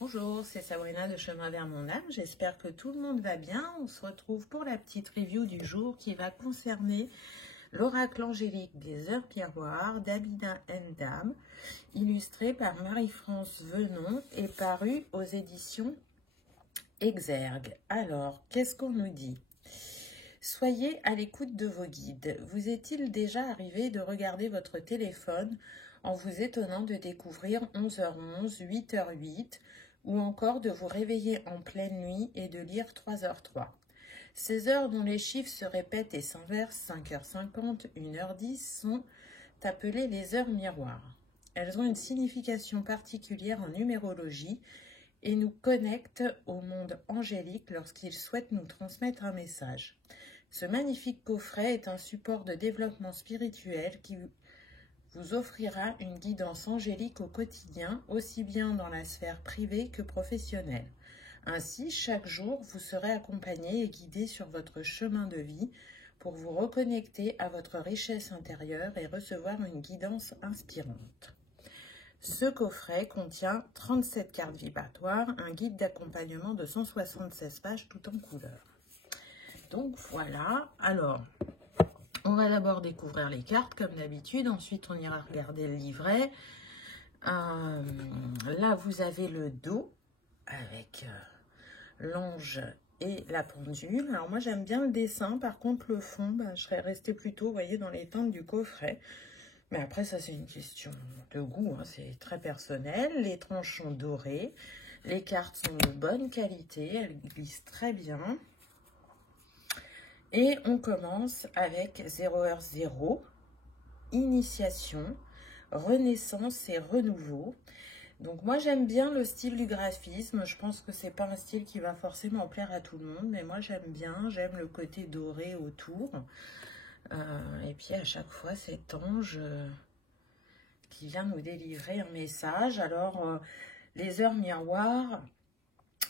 Bonjour, c'est Sabrina de Chemin vers mon âme. J'espère que tout le monde va bien. On se retrouve pour la petite review du jour qui va concerner l'oracle angélique des heures miroirs d'Abida Ndam, illustré par Marie-France Venon et paru aux éditions Exergue. Alors, qu'est-ce qu'on nous dit? Soyez à l'écoute de vos guides. Vous est-il déjà arrivé de regarder votre téléphone en vous étonnant de découvrir 11h11, 8h08 ou encore de vous réveiller en pleine nuit et de lire 3h03? Ces heures dont les chiffres se répètent et s'inversent, 5h50, 1h10, sont appelées les heures miroirs. Elles ont une signification particulière en numérologie et nous connectent au monde angélique lorsqu'ils souhaitent nous transmettre un message. Ce magnifique coffret est un support de développement spirituel qui vous offrira une guidance angélique au quotidien, aussi bien dans la sphère privée que professionnelle. Ainsi, chaque jour, vous serez accompagné et guidé sur votre chemin de vie pour vous reconnecter à votre richesse intérieure et recevoir une guidance inspirante. Ce coffret contient 37 cartes vibratoires, un guide d'accompagnement de 176 pages tout en couleur. Donc voilà, alors on va d'abord découvrir les cartes comme d'habitude, ensuite on ira regarder le livret. Là vous avez le dos avec l'ange et la pendule. Alors moi j'aime bien le dessin, par contre le fond, je serais restée plutôt, vous voyez, dans les teintes du coffret. Mais après ça c'est une question de goût, hein, c'est très personnel. Les tranches sont dorées, les cartes sont de bonne qualité, elles glissent très bien. Et on commence avec 0h0, initiation, renaissance et renouveau. Donc moi j'aime bien le style du graphisme, je pense que c'est pas un style qui va forcément plaire à tout le monde, mais moi j'aime bien, j'aime le côté doré autour. Et puis à chaque fois cet ange qui vient nous délivrer un message. Alors les heures miroirs,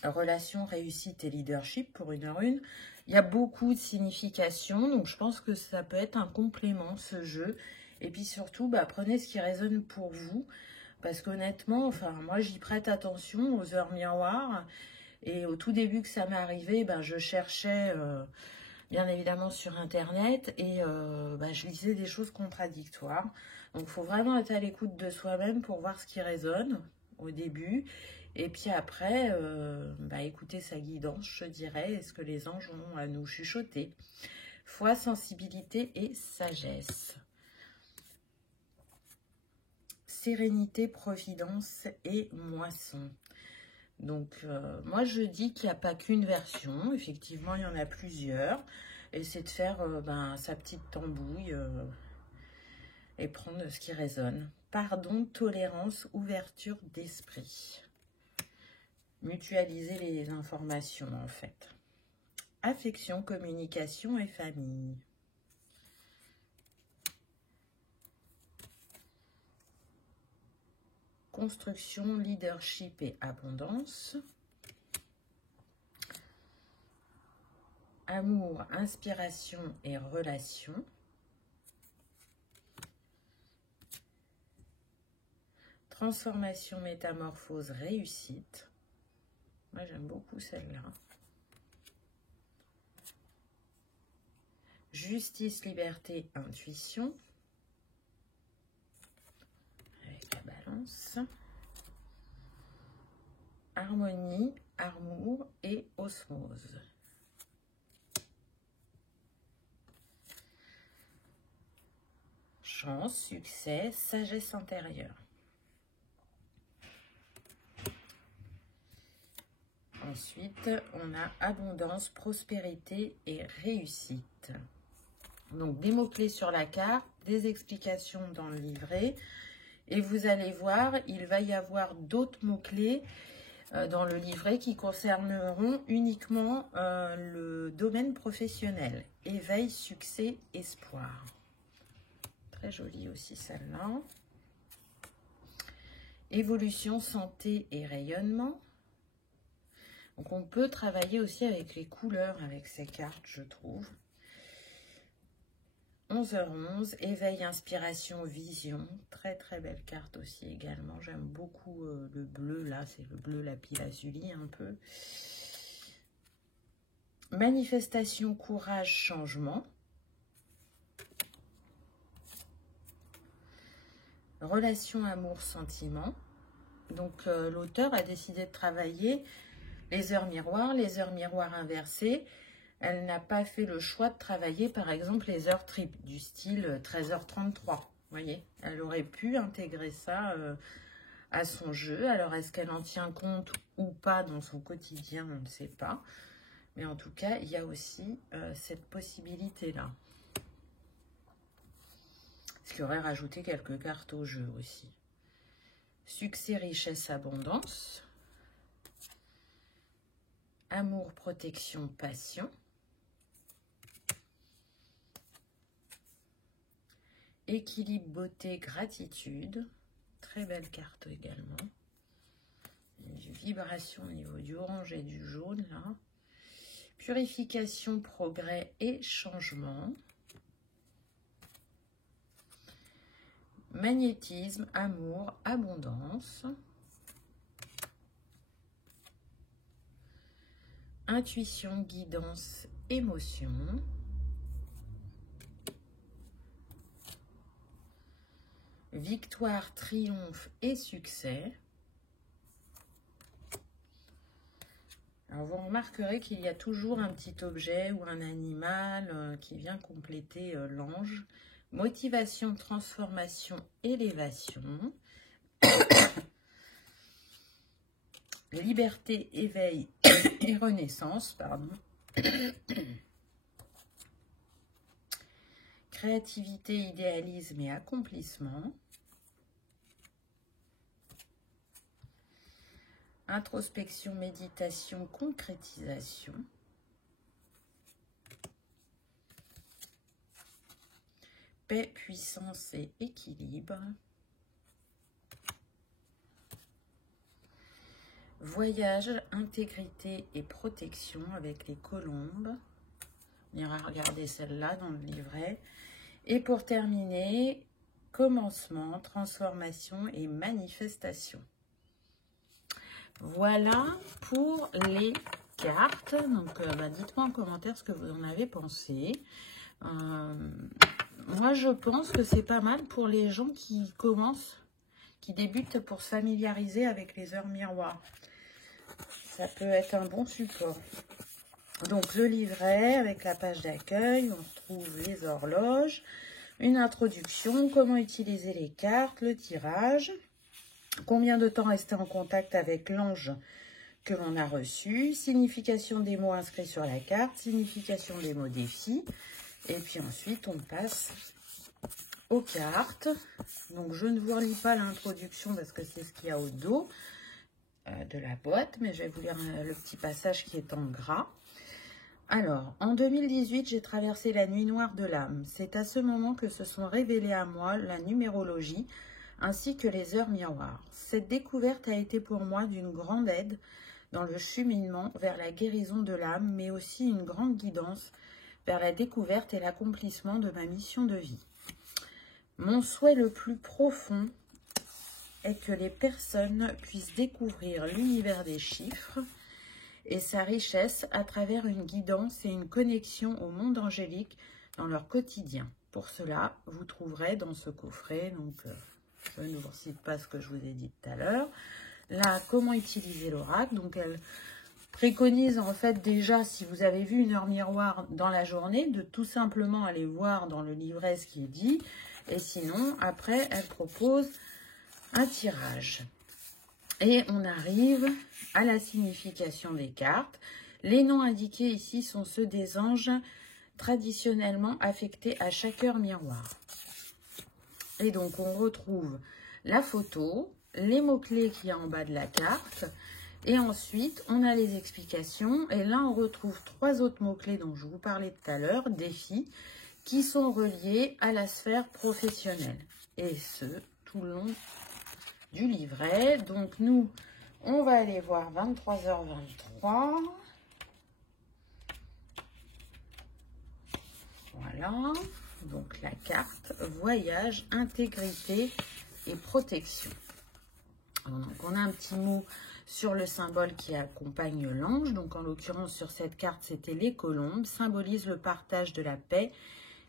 relation, réussite et leadership pour 1h01. Il y a beaucoup de significations, donc je pense que ça peut être un complément, ce jeu. Et puis surtout, prenez ce qui résonne pour vous. Parce qu'honnêtement, enfin, moi, j'y prête attention aux heures miroirs. Et au tout début que ça m'est arrivé, je cherchais, bien évidemment, sur Internet. Et je lisais des choses contradictoires. Donc, il faut vraiment être à l'écoute de soi-même pour voir ce qui résonne au début. Et puis après, écouter sa guidance, je dirais, et ce que les anges ont à nous chuchoter. Foi, sensibilité et sagesse. Sérénité, providence et moisson. Donc, moi, je dis qu'il n'y a pas qu'une version. Effectivement, il y en a plusieurs. Et c'est de faire sa petite tambouille et prendre ce qui résonne. Pardon, tolérance, ouverture d'esprit. Mutualiser les informations, en fait. Affection, communication et famille. Construction, leadership et abondance. Amour, inspiration et relation. Transformation, métamorphose, réussite. Moi, j'aime beaucoup celle-là. Justice, liberté, intuition. Avec la balance. Harmonie, amour et osmose. Chance, succès, sagesse intérieure. Ensuite, on a abondance, prospérité et réussite. Donc, des mots-clés sur la carte, des explications dans le livret. Et vous allez voir, il va y avoir d'autres mots-clés dans le livret qui concerneront uniquement le domaine professionnel. Éveil, succès, espoir. Très jolie aussi celle-là. Évolution, santé et rayonnement. Donc on peut travailler aussi avec les couleurs avec ces cartes, je trouve. 11h11, éveil, inspiration, vision. Très très belle carte aussi également. J'aime beaucoup le bleu, là, c'est le bleu lapis-lazuli un peu. Manifestation, courage, changement. Relation, amour, sentiment. Donc l'auteur a décidé de travailler les heures miroirs inversées. Elle n'a pas fait le choix de travailler, par exemple, les heures triples, du style 13h33. Vous voyez, elle aurait pu intégrer ça à son jeu. Alors, est-ce qu'elle en tient compte ou pas dans son quotidien? On ne sait pas. Mais en tout cas, il y a aussi cette possibilité-là. Ce qui aurait rajouté quelques cartes au jeu aussi. Succès, richesse, abondance. Amour, protection, passion. Équilibre, beauté, gratitude. Très belle carte également. Une vibration au niveau du orange et du jaune là. Purification, progrès et changement. Magnétisme, amour, abondance. Intuition, guidance, émotion. Victoire, triomphe et succès. Alors vous remarquerez qu'il y a toujours un petit objet ou un animal qui vient compléter l'ange. Motivation, transformation, élévation. Liberté, éveil et renaissance, pardon. Créativité, idéalisme et accomplissement. Introspection, méditation, concrétisation. Paix, puissance et équilibre. Voyage, intégrité et protection avec les colombes. On ira regarder celle-là dans le livret. Et pour terminer, commencement, transformation et manifestation. Voilà pour les cartes. Donc, dites-moi en commentaire ce que vous en avez pensé. Moi, je pense que c'est pas mal pour les gens qui commencent, qui débutent pour se familiariser avec les heures miroirs. Ça peut être un bon support. Donc, le livret avec la page d'accueil, on retrouve les horloges, une introduction, comment utiliser les cartes, le tirage, combien de temps rester en contact avec l'ange que l'on a reçu, signification des mots inscrits sur la carte, signification des mots défis, et puis ensuite on passe aux cartes. Donc je ne vous relis pas l'introduction parce que c'est ce qu'il y a au dos de la boîte, mais je vais vous lire le petit passage qui est en gras. Alors, en 2018, j'ai traversé la nuit noire de l'âme. C'est à ce moment que se sont révélées à moi la numérologie ainsi que les heures miroirs. Cette découverte a été pour moi d'une grande aide dans le cheminement vers la guérison de l'âme, mais aussi une grande guidance vers la découverte et l'accomplissement de ma mission de vie. Mon souhait le plus profond est que les personnes puissent découvrir l'univers des chiffres et sa richesse à travers une guidance et une connexion au monde angélique dans leur quotidien. Pour cela, vous trouverez dans ce coffret, donc je ne vous cite pas ce que je vous ai dit tout à l'heure, là, comment utiliser l'oracle. Donc elle préconise en fait déjà, si vous avez vu une heure miroir dans la journée, de tout simplement aller voir dans le livret ce qui est dit, et sinon, après, elle propose un tirage. Et on arrive à la signification des cartes. Les noms indiqués ici sont ceux des anges traditionnellement affectés à chaque heure miroir. Et donc, on retrouve la photo, les mots-clés qu'il y a en bas de la carte. Et ensuite, on a les explications. Et là, on retrouve 3 autres mots-clés dont je vous parlais tout à l'heure, défis, qui sont reliés à la sphère professionnelle. Et ce, tout le long du livret. Donc nous, on va aller voir 23h23. Voilà. Donc la carte voyage, intégrité et protection. Donc on a un petit mot sur le symbole qui accompagne l'ange. Donc en l'occurrence sur cette carte c'était les colombes, symbolise le partage de la paix,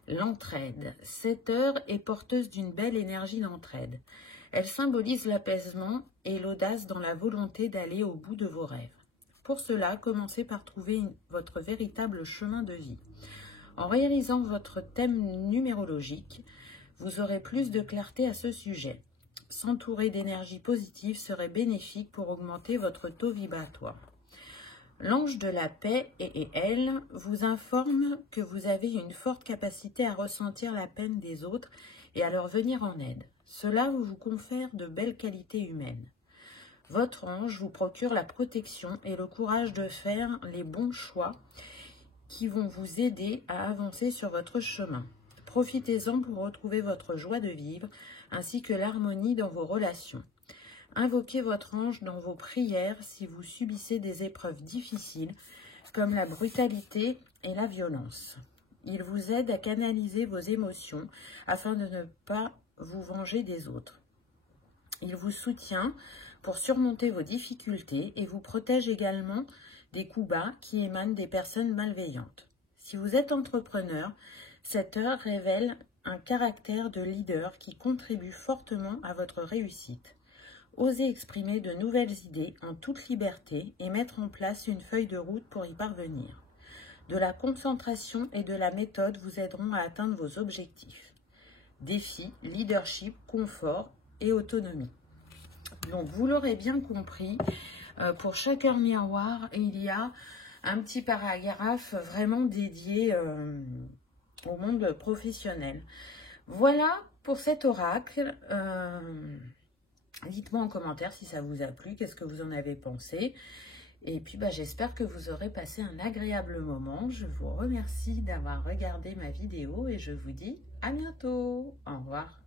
l'entraide. Cette heure est porteuse d'une belle énergie d'entraide. Elle symbolise l'apaisement et l'audace dans la volonté d'aller au bout de vos rêves. Pour cela, commencez par trouver votre véritable chemin de vie. En réalisant votre thème numérologique, vous aurez plus de clarté à ce sujet. S'entourer d'énergie positive serait bénéfique pour augmenter votre taux vibratoire. L'ange de la paix et elle vous informe que vous avez une forte capacité à ressentir la peine des autres et à leur venir en aide. Cela vous confère de belles qualités humaines. Votre ange vous procure la protection et le courage de faire les bons choix qui vont vous aider à avancer sur votre chemin. Profitez-en pour retrouver votre joie de vivre ainsi que l'harmonie dans vos relations. Invoquez votre ange dans vos prières si vous subissez des épreuves difficiles comme la brutalité et la violence. Il vous aide à canaliser vos émotions afin de ne pas vous venger des autres. Il vous soutient pour surmonter vos difficultés et vous protège également des coups bas qui émanent des personnes malveillantes. Si vous êtes entrepreneur, cette heure révèle un caractère de leader qui contribue fortement à votre réussite. Osez exprimer de nouvelles idées en toute liberté et mettre en place une feuille de route pour y parvenir. De la concentration et de la méthode vous aideront à atteindre vos objectifs. Défi, leadership, confort et autonomie. Donc vous l'aurez bien compris, pour chaque heure miroir, il y a un petit paragraphe vraiment dédié au monde professionnel. Voilà pour cet oracle. Dites-moi en commentaire si ça vous a plu, qu'est-ce que vous en avez pensé. Et puis j'espère que vous aurez passé un agréable moment. Je vous remercie d'avoir regardé ma vidéo et je vous dis à bientôt. Au revoir.